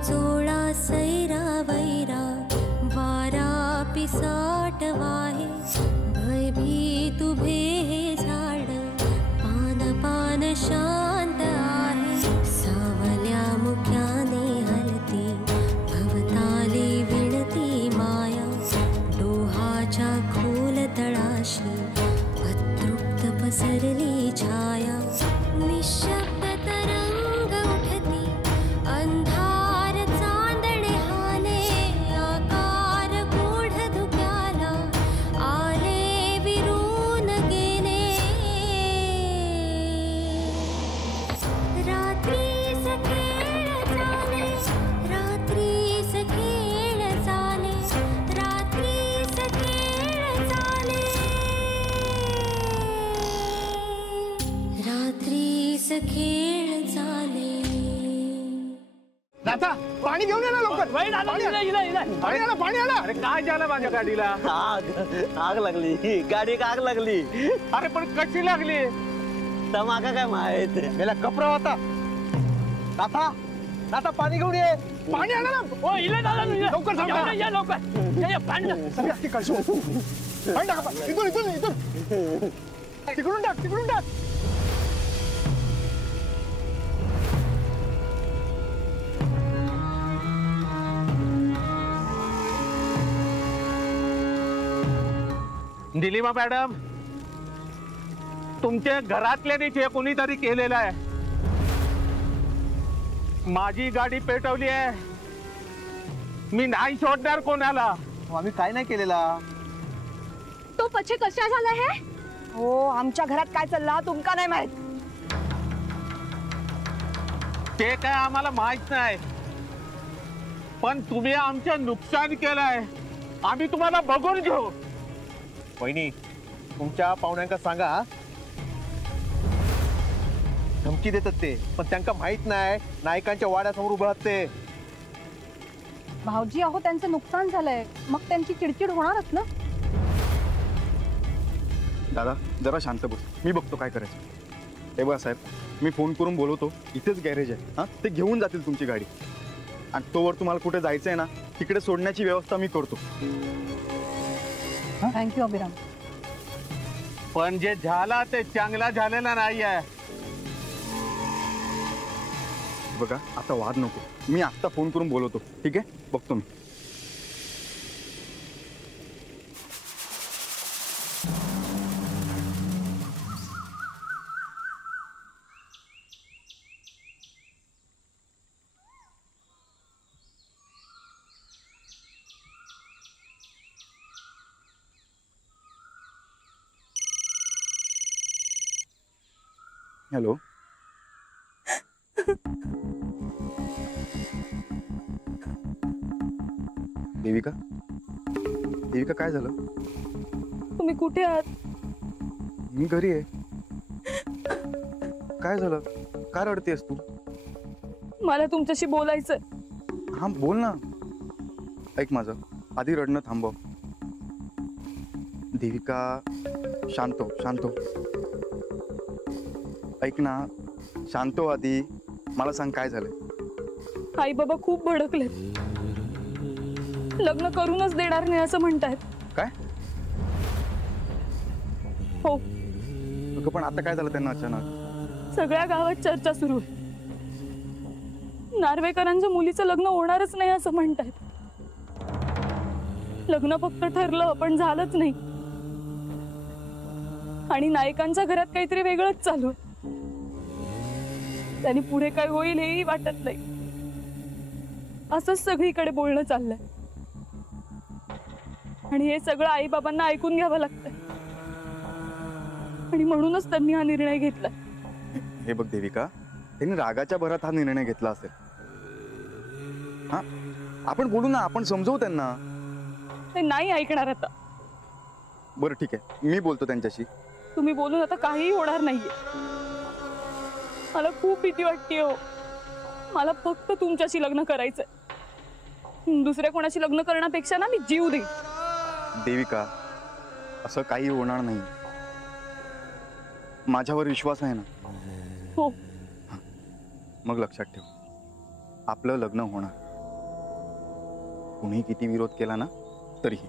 वाचोळा सैरा वैरा वारा पिसाट वाहे भयभीत उभे हे झाड पान पान शांत आहे सावल्या मुख्याने हलती भवताली विणती माया डोहाच्या खोल तळाशी अतृप्त पसरली छाया निशब्द तरंग उठती अंधार चांदणे हाले आकार गूढ धुक्याला आले विरून गेले रात्रीस खेळ चाले रात्रीस खेळ चाले रात्रीस खेळ चाले रात्रीस खेळ चाले दादा पाणी घेऊन ये ना लवकर. पाणी आलं पाणी आलं. अरे काय झालं माझ्या गाडीला? आग लागली गाडीक आग लागली. अरे पण कशी लागली? माका काय माहित. मेला कपरा होता. दादा दादा पाणी घेऊन ये. पाणी आलं ना. ओ इले दादा लवकर सांगा. या लवकर या पाणी सगळ्या तिकडचं पाणी टाका. इथून इथून इथून तिकडून टाक तिकडून टाक. निलिमा मॅडम तुमच्या घरातल्यानीच हे कोणीतरी केलेलं आहे. माझी गाडी पेटवली आहे. मी नाही सोडणार कोणाला. आम्ही काय नाही केलेला. तो पछे कशा झाला हे? हो आमच्या घरात काय चालला तुमका नाही माहित. ते काय आम्हाला माहित नाही पण तुम्ही आमचं नुकसान केलंय. आम्ही तुम्हाला बघून घेऊ. वहिनी तुमच्या पाहुण्यांका सांगा धमकी देतात ते पण त्यांना माहित नाही नायकांच्या वाड्यासमोर उभं राहत ते. भाऊजी अहो त्यांचं नुकसान झालंय मग त्यांची चिडचिड होणारच ना. दादा जरा शांत बस. मी बघतो काय करायचं. हे बघा साहेब मी फोन करून बोलवतो. इथेच गॅरेज आहे. हां ते घेऊन जातील तुमची गाडी आणि तोवर तुम्हाला कुठे जायचं आहे ना तिकडे सोडण्याची व्यवस्था मी करतो. थँक्यू अभिराम. पण जे झाला ते चांगला झालेला नाहीये. बघा आता वाद नको. मी आत्ता फोन करून बोलवतो. ठीक आहे बघतो मी. हॅलो देविका. देविका काय झालं? तुम्ही कुठे आहात? मी घरी आहे. काय झालं? काय रडतेस तू? मला तुमच्याशी बोलायचंय. हा बोल ना. ऐक माझं आधी रडणं थांबव. देविका शांत हो शांत हो. ऐक ना शांत हो आधी. मला सांग काय झालंय? आई बाबा खूप भडकले. लग्न करूनच देणार नाही असं म्हणतायत. काय? हो. पण आता काय झालं त्यांना अचानक? सगळ्या गावात चर्चा सुरू आहे. नार्वेकरांच्या मुलीचं लग्न होणारच नाही असं म्हणतायत. लग्न फक्त ठरलं पण झालंच नाही. आणि नायकांच्या घरात काहीतरी वेगळंच चालू आहे. त्यांनी पुढे काय होईल हेही वाटत नाही. असंच सगळीकडे बोलणं चाललंय आणि हे सगळं आई बाबांना ऐकून घ्यावं लागतंय. आणि म्हणूनच त्यांनी हा निर्णय घेतला. हे बघ देविका त्यांनी रागाच्या भरात हा निर्णय घेतला असेल. हा आपण बोलू ना. आपण समजवू त्यांना. ते नाही ऐकणार आता. बरं ठीक आहे मी बोलतो त्यांच्याशी. तुम्ही बोलून आता काहीही होणार नाहीये. मला खूप भीती वाटते हो. मला फक्त तुमच्याशी लग्न करायचंय. दुसऱ्या कोणाशी लग्न करण्यापेक्षा ना मी जीव देईन. देविका असं काही होणार नाही. माझ्यावर विश्वास आहे ना? हो. मग लक्षात ठेव आपलं लग्न होणार. कुणी किती विरोध केला ना तरीही.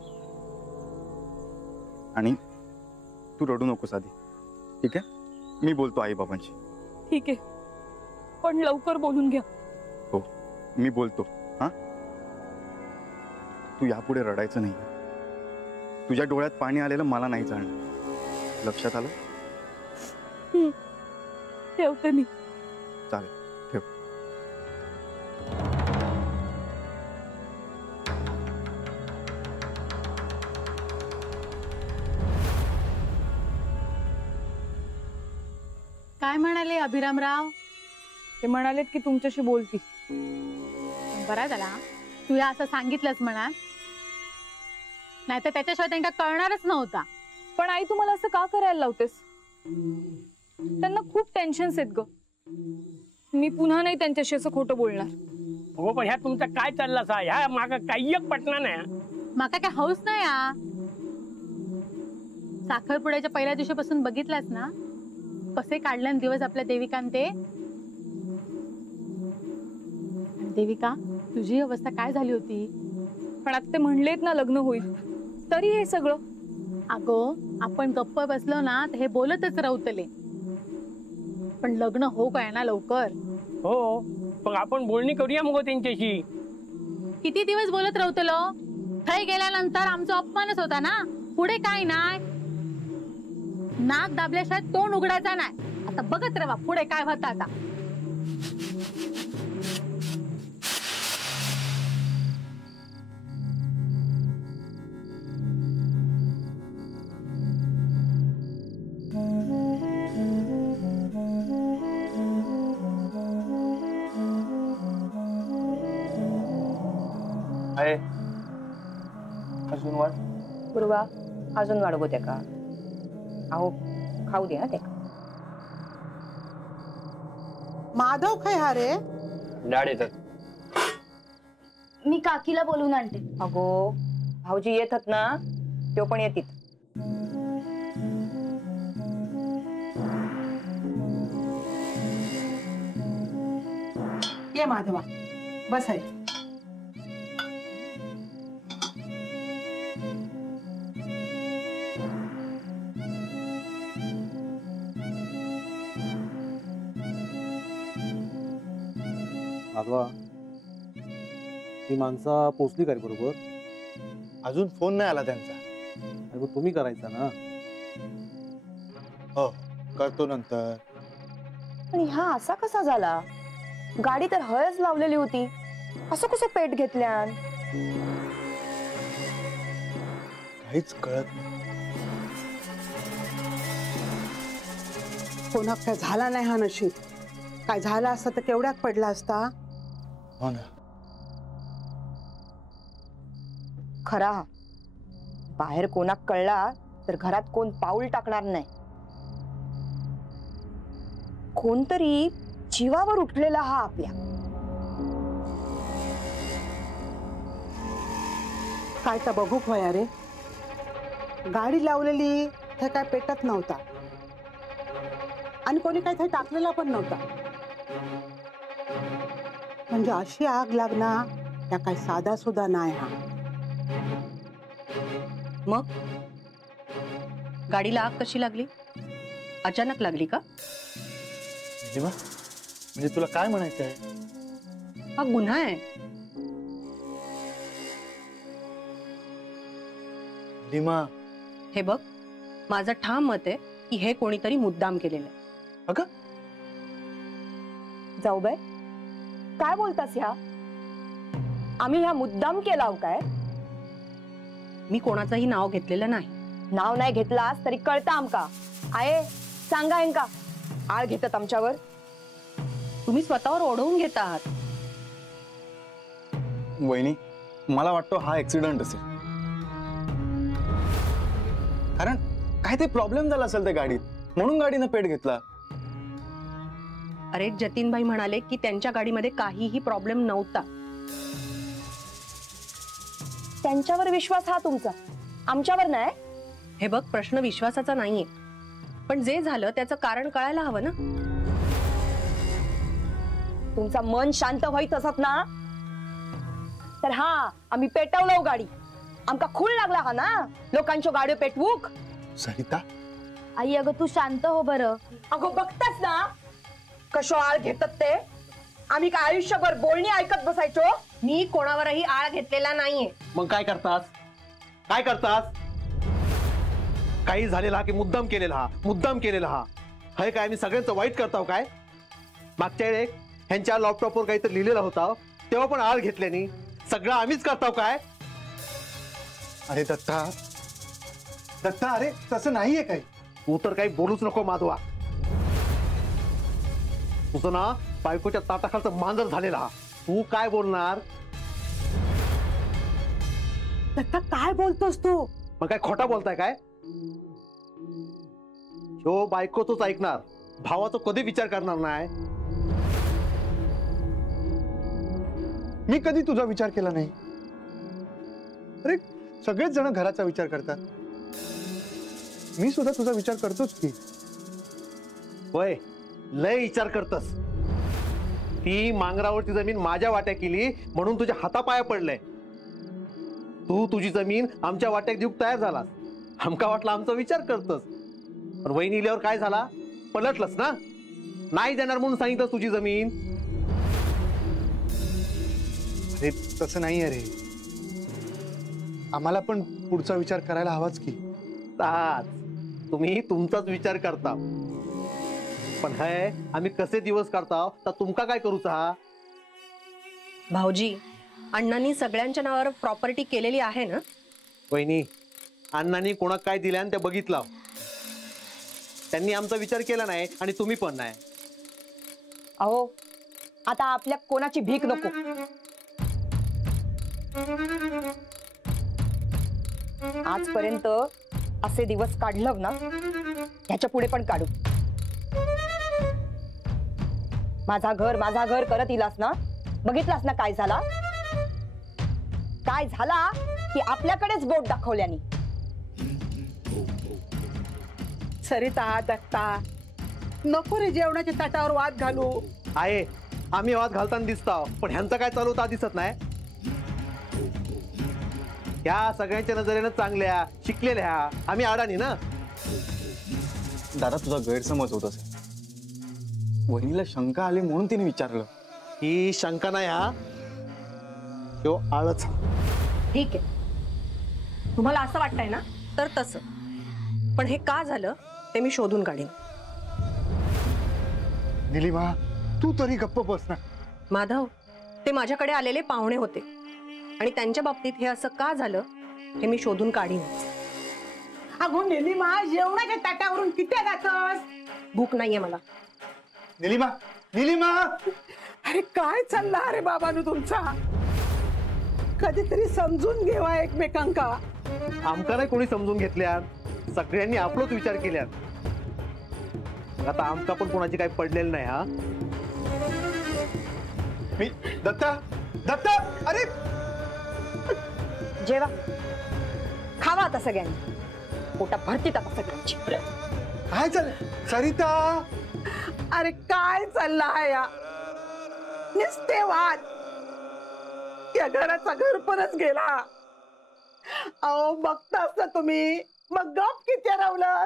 आणि तू रडू नकोस आधी, ठीक आहे? मी बोलतो आई बाबांशी. ठीक आहे, पण लवकर बोलून घ्या. हो, मी बोलतो. हा, तू यापुढे रडायचं नाही. तुझ्या डोळ्यात पाणी आलेलं मला नाही जाणं. लक्षात आलं? ठेवते मी. चालेल, ठेव. काय म्हणाले अभिरामराव? ते म्हणालेत की तुमच्याशी बोलती. बरा झाला तू या असं सांगितलंच म्हणा, नाहीतर त्याच्याशिवाय त्यांना कळणारच नव्हता. पण आई तुम्हाला असं का करायला लावतेस? त्यांना खूप टेन्शन्स आहेत ग. मी पुन्हा नाही त्यांच्याशी असं खोटं बोलणार. हो, पण ह्या तुमचा काय चालला सा? ह्या माग काही एक पटना नाही. माका काय हौस नाही आ. साखरपुड्याच्या पहिल्या दिवशीपासून बघितलास ना कसे काढले दिवस आपल्या देविकांते. देविका, तुझी अवस्था काय झाली होती? पण आता ते म्हणलेत ना लग्न होईल, तरी हे सगळं. अगो, आपण गप्प बसलो ना तर हे बोलतच राहतले, पण लग्न हो काय ना लवकर. हो, मग आपण बोलणी करूया मग त्यांच्याशी. किती दिवस बोलत राहतलो? थै गेल्यानंतर आमचा अपमानच होता ना. पुढे काय नाही, नाक दाबल्याशिवाय तोंड उघडायचा नाही. आता बघत राहा पुढे काय होतं आता. आहे अजून वाट. पूर्वा, अजून वाढवू द्या का? अहो, खाऊ दे ना ते. माधव काय हा रे? डाळ येतात. मी काकीला बोलून आणते. अगो, भाऊजी येतात ना, तो पण येतील. ये माधवा, बस आहे. माधवा, ही माणसं पोचली का रे बरोबर? अजून फोन नाही आला त्यांचा. अरे मग तुम्ही करायचा ना. हो, करतो नंतर. पण हा असा कसा झाला? गाडी तर हळच लावलेली होती, असं कसं पेट घेतल्या? काहीच कळत नाही. कोणा काय झाला नाही हा नशीब. काय झाला असता तर केवढ्यात पडला असता. हो ना. खरा, बाहेर कोणाक कळला तर घरात कोण पाऊल टाकणार नाही. कोणतरी जीवावर उठलेला हा आपल्या. काय तर बघू होया रे. गाडी लावलेली ते काय पेटत नव्हता आणि कोणी काय ते टाकलेला पण नव्हता. म्हणजे अशी आग लागणार त्या काय साधा सुद्धा नाही हा. मग गाडीला आग कशी लागली? अचानक लागली का? म्हणजे तुला काय म्हणायचं आहे? हा गुन्हा आहे. लिमा, हे बघ, माझं ठाम मत आहे की हे कोणीतरी मुद्दाम केलेलं आहे. अगं, जाऊबाई, काय बोलतास ह्या? आम्ही ह्या मुद्दाम केला हो काय? मी कोणाचंही नाव घेतलेलं नाही. नाव नाही घेतलास तरी कळतं आमका. आहे सांगा हेंका, आळ घेतात आमच्यावर. तुम्ही स्वतःवर ओढवून घेत आहात. वहिनी, मला वाटतं हा ऍक्सिडेंट असेल. कारण काय ते प्रॉब्लेम झाला असेल त्या गाडीत, म्हणून गाडीनं पेट घेतला. अरे, जतीनभाई म्हणाले की त्यांच्या गाडीमध्ये काहीही प्रॉब्लेम नव्हता. त्यांच्यावर विश्वास हा तुमचा, आमच्यावर नाही. हे बघ, प्रश्न विश्वासाचा नाहीये, पण जे झालं त्याचं कारण कळायला हवं ना. तुमचा मन शांत व्हायचं असत ना तर हा आम्ही पेटवलो गाडी. आमका खूळ लागला हा ना लोकांच्या गाड्यो पेटवूक. सरिता आई अगं तू शांत हो बरं. अगो बघताच ना कशो आळ घेतात ते. आम्ही काय आयुष्यभर बोलणी ऐकत बसायचो. मी कोणावरही आळ घेतलेला नाहीये. मग काय करतास? काय करतास? काही झालेला की मुद्दाम केलेला हा हे काय मी सगळ्यांचं वाईट करताव काय? मागच्या वेळेस ह्यांच्या लॅपटॉपवर काहीतरी लिहिलेला होता तेव्हा पण आळ घेतल्यानी सगळं आम्हीच करताव काय? अरे दत्ता दत्ता, अरे तसं नाहीये काही. तू तर काही बोलूच नको माधवा. तुझं ना बायकोच्या ताटाखालचं मांजर झालेला. तू काय बोलणार? दत्ता काय बोलतोस तू? मग काय खोटा बोलताय काय? हो बायकोच ऐकणार, भावाचा कधी विचार करणार नाही. मी कधी तुझा विचार केला नाही. अरे सगळेच जण घराचा विचार करतात. मी सुद्धा तुझा विचार करतोच की. होय, लय विचार करतस. ती मांगरावरची जमीन माझ्या वाट्या केली म्हणून तुझ्या हातापाया पडलंय. तू तुझी जमीन आमच्या वाट्यात देऊक तयार झालास. आमका वाटला आमचा विचार करतस. पण वहिनी इल्यावर काय झाला? पलटलस ना. नाही देणार म्हणून सांगितलं तुझी जमीन. अरे तसं नाही. अरे आम्हाला पण पुढचा विचार करायला हवाच की. तुम्ही तुमचाच विचार करता, पण हे आम्ही कसे दिवस करता तर तुमका काय करूचा? हा भाऊजी, अण्णांनी सगळ्यांच्या नावावर प्रॉपर्टी केलेली आहे ना? वहिनी, अण्णांनी कोणाक काय दिल्यान ते बघितलं. त्यांनी आमचा विचार केला नाही आणि तुम्ही पण नाही. अहो आता आपल्या कोणाची भीक नको. आजपर्यंत असे दिवस काढलं ना, ह्याच्या पुढे पण काढू. माझा घर करत इलास ना. बघितलास ना काय झाला की आपल्याकडेच बोट दाखवल्यानी. सरिता दत्ता नको रे जेवणाच्या ताटावर वाद घालू. आहे आम्ही वाद घालताना दिसतो, पण ह्यांचं काय चालू होता दिसत नाही. ह्या सगळ्यांच्या नजरेनं चांगल्या शिकलेल्या आम्ही अडाणी ना. दादा तुझा गैरसमज होत असेल. वहिनीला शंका आली म्हणून तिने विचारलं. ही शंका नाही, हा तो आळच. ठीक आहे, तुम्हाला असं वाटतंय ना तर तसं, पण हे का झालं ते मी शोधून काढीन. निलिमा तू तरी गप्प बस ना. माधव, ते माझ्याकडे आलेले पाहुणे होते आणि त्यांच्या बाबतीत हे असं का झालं हे मी शोधून काढीन. अगो निलिमा, जेवणाच्या ताटावरून किती जातस? भूक नाहीये मला. निलिमा निलिमा, अरे काय चालला अरे बाबानु तुमचा? कधीतरी समजून घेवा एकमेकांका. आमका नाही कोणी समजून घेतल्या. सगळ्यांनी आपलाच विचार केल्यात. आता आमका पण कोणाची काही पडलेलं नाही. हा मी दत्ता दत्ता, अरे जेवा खावा आता सगळ्यांनी. पोटा भरतीत आता सगळ्यांची. काय चाललंय सरिता? अरे काय चालला आहे या निस्ते वाद? या घराचा घरपणच गेला. अहो बघताच ना तुम्ही, मग गप किती रावलं.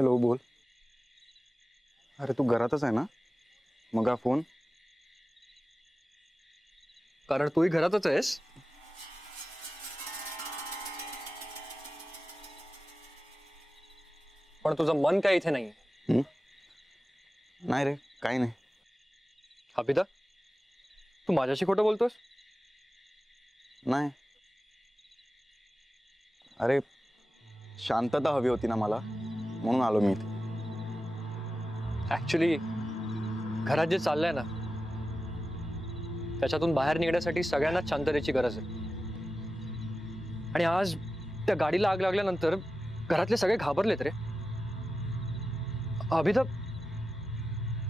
हॅलो, बोल. अरे तू घरातच आहे ना? मग हा फोन? कारण तूही घरातच आहेस. पण तुझं मन काय इथे नाही. नाही रे, काही नाही. अभिदा, तू माझ्याशी खोटं बोलतोस? नाही. अरे शांतता हवी होती ना मला, म्हणून आलो मी इथे. ऍक्च्युली घरात जे चाललंय ना, त्याच्यातून बाहेर निघण्यासाठी सगळ्यांनाच शांततेची गरज आहे. आणि आज त्या गाडीला आग लागल्यानंतर घरातले सगळे घाबरलेत रे. अभिदा,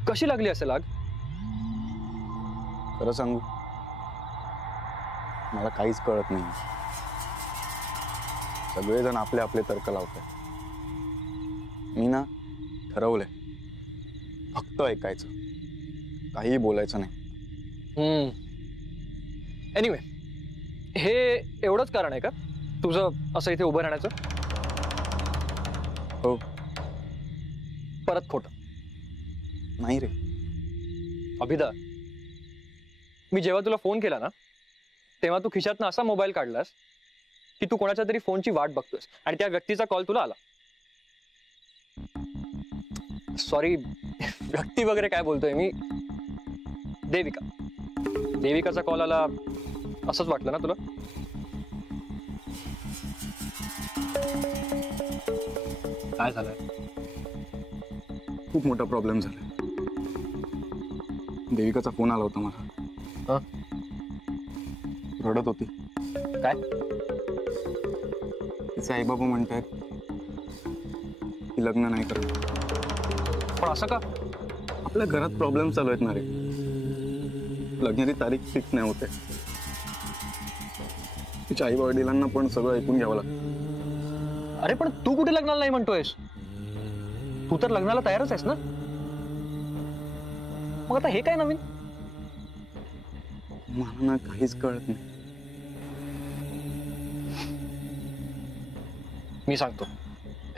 कशी लागली असेल आग? खरं सांगू, मला काहीच कळत नाही. सगळेजण आपले आपले तर्क लावतात. मी ना ठरवलंय, फक्त ऐकायचं, काहीही बोलायचं नाही. एनिवे, हे एवढंच कारण आहे का तुझं असं इथे उभं राहण्याचं? हो. परत खोटं? नाही रे. अभिदा, मी जेव्हा तुला फोन केला ना, तेव्हा तू खिशातनं असा मोबाईल काढलास की तू कोणाच्या तरी फोनची वाट बघतोस आणि त्या व्यक्तीचा कॉल तुला आला. सॉरी, व्यक्ती वगैरे काय बोलतोय मी, देविकाचा कॉल आला असंच वाटलं ना तुला? काय झालंय? खूप मोठा प्रॉब्लेम झाला. देविकाचा फोन आला होता मला. रडत होती. काय? तिचे आई बाबा म्हणतात की लग्न नाही करत. पण असं का? आपल्या घरात प्रॉब्लेम चालू आहेत ना रे. लग्नाची तारीख फिक्स नाही होते. तिच्या आई वडिलांना पण सगळं ऐकून घ्यावं लागतं. अरे पण तू कुठे लग्नाला नाही म्हणतोयस? तू तर लग्नाला तयारच आहेस ना? मग आता हे काय नवीन? मला ना काहीच कळत नाही. मी सांगतो.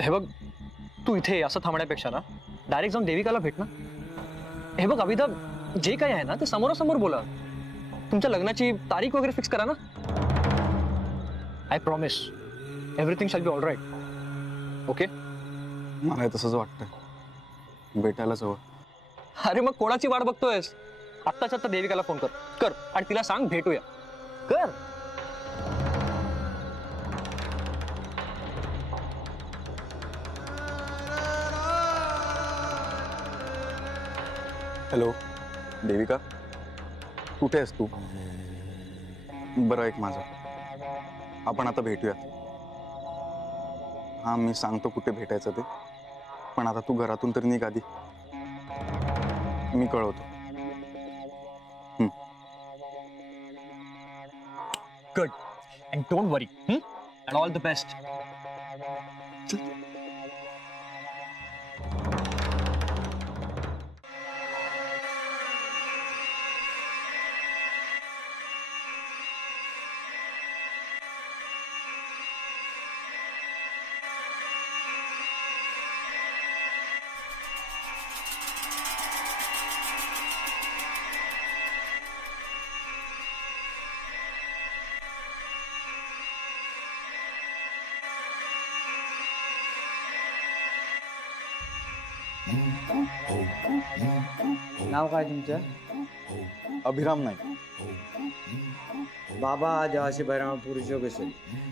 हे बघ, तू इथे असं थांबण्यापेक्षा ना डायरेक्ट जाऊन देविकाला भेट ना. हे बघ अभिदा, जे काही आहे ना ते समोरासमोर बोला. तुमच्या लग्नाची तारीख वगैरे फिक्स करा ना. I promise everything shall be all right. Okay? मला तसंच वाटतं. भेटायलाच हवं. अरे मग कोणाची वाट बघतोयस? आत्ताच्या आत्ता देविकाला फोन कर आणि तिला सांग भेटूया. कर. हॅलो देविका, कुठे आहेस तू? बरं ऐक माझं, आपण आता भेटूयात. हा मी सांगतो कुठे भेटायचं ते, पण आता तू घरातून तर निघ आधी. मी कळवतो. Good and don't worry and all the best. नाव काय तुमचं? अभिराम नाईक. बाबा जेव्हाशी बैराम पुरुष असेल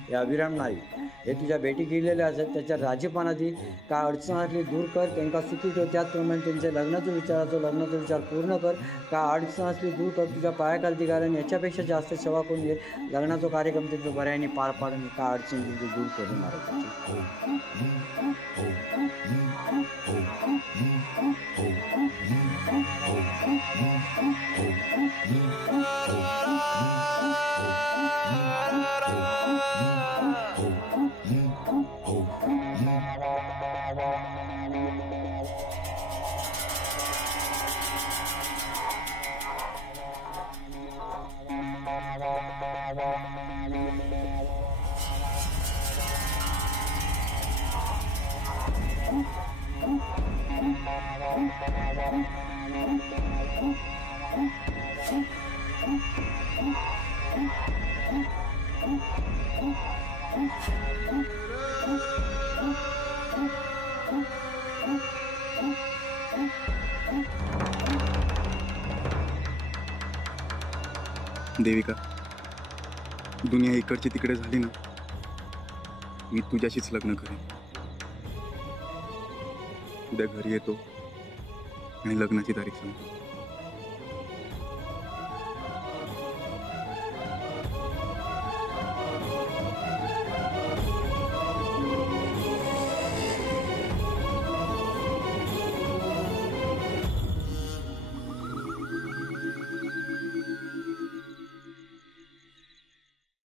हे अभिराम नाईक हे तुझ्या भेटी गेलेले असत. त्याच्या राजीपणाची काय अडचण असली दूर कर, त्यांना सुखी ठेव. त्याचप्रमाणे त्यांच्या लग्नाचा विचार पूर्ण कर. काय अडचण असली दूर कर, तुझ्या पायाखालती कारण याच्यापेक्षा जास्त सेवा करून घे. लग्नाचा कार्यक्रम त्यांचं बऱ्याने पार पाडून काय अडचण दूर करून देविका, दुनिया इकडची तिकडे झाली ना, मी तुझ्याशीच लग्न करेन. उद्या घरी येतो आणि लग्नाची तारीख सांगतो.